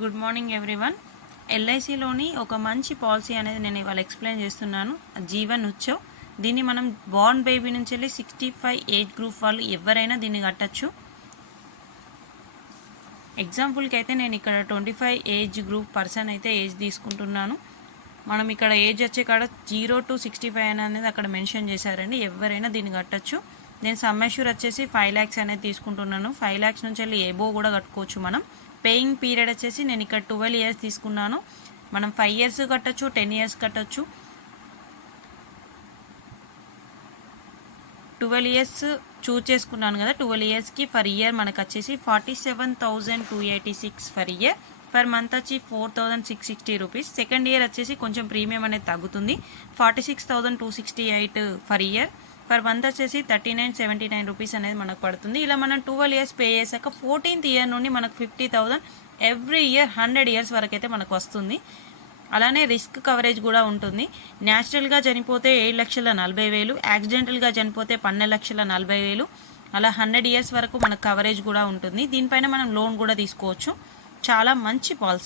Good morning everyone. ఎల్ఐసిలోని ఒక మంచి policy అనేది నేను ఇవాళ ఎక్స్ప్లెయిన్ చేస్తున్నాను. జీవన్ ఉత్సవ్. దీన్ని మనం బార్న్ బేబీ నుంచి వెళ్ళి 65 ఏజ్ గ్రూప్ వాళ్ళు ఎవరైనా దీన్ని కట్టచ్చు. ఎగ్జాంపుల్కి అయితే నేను ఇక్కడ 25 ఏజ్ గ్రూప్ పర్సన్ అయితే ఏజ్ తీసుకుంటున్నాను. మనం ఇక్కడ ఏజ్ వచ్చే కాడ 0 to 65 అనేది అక్కడ మెన్షన్ చేశారండి. ఎవరైనా దీన్ని కట్టచ్చు. నేను సమ్ అష్యూర్ వచ్చేసి 5 lakhs అనేది తీసుకుంటున్నాను. 5 lakhs నుంచి వెళ్ళి ఏబో కూడా కట్టుకోవచ్చు మనం. పేయింగ్ పీరియడ్ వచ్చేసి నేను ఇక్కడ 12 years తీసుకున్నాను. మనం 5 years కట్టచ్చు, 10 years కట్టచ్చు. 12 years చూజ్ చేసుకున్నాను కదా. 12 yearsకి ఫర్ ఇయర్ మనకు వచ్చేసి 47,286 ఫర్ ఇయర్. పర్ మంత్ వచ్చి 4,660 రూపీస్. సెకండ్ ఇయర్ వచ్చేసి కొంచెం ప్రీమియం అనేది తగ్గుతుంది. 46,268 ఫర్ ఇయర్. పర్ మంత్ వచ్చేసి 3979 రూపీస్ అనేది మనకు పడుతుంది. ఇలా మనం 12 years పే చేశాక 14th year నుండి మనకు 50,000 ఎవ్రీ ఇయర్ 100 years వరకు అయితే మనకు వస్తుంది. అలానే రిస్క్ కవరేజ్ కూడా ఉంటుంది. న్యాచురల్గా చనిపోతే 7,40,000, యాక్సిడెంటల్గా చనిపోతే 12,40,000. అలా 100 years వరకు మనకు కవరేజ్ కూడా ఉంటుంది. దీనిపైన మనం లోన్ కూడా తీసుకోవచ్చు. చాలా మంచి పాలసీ.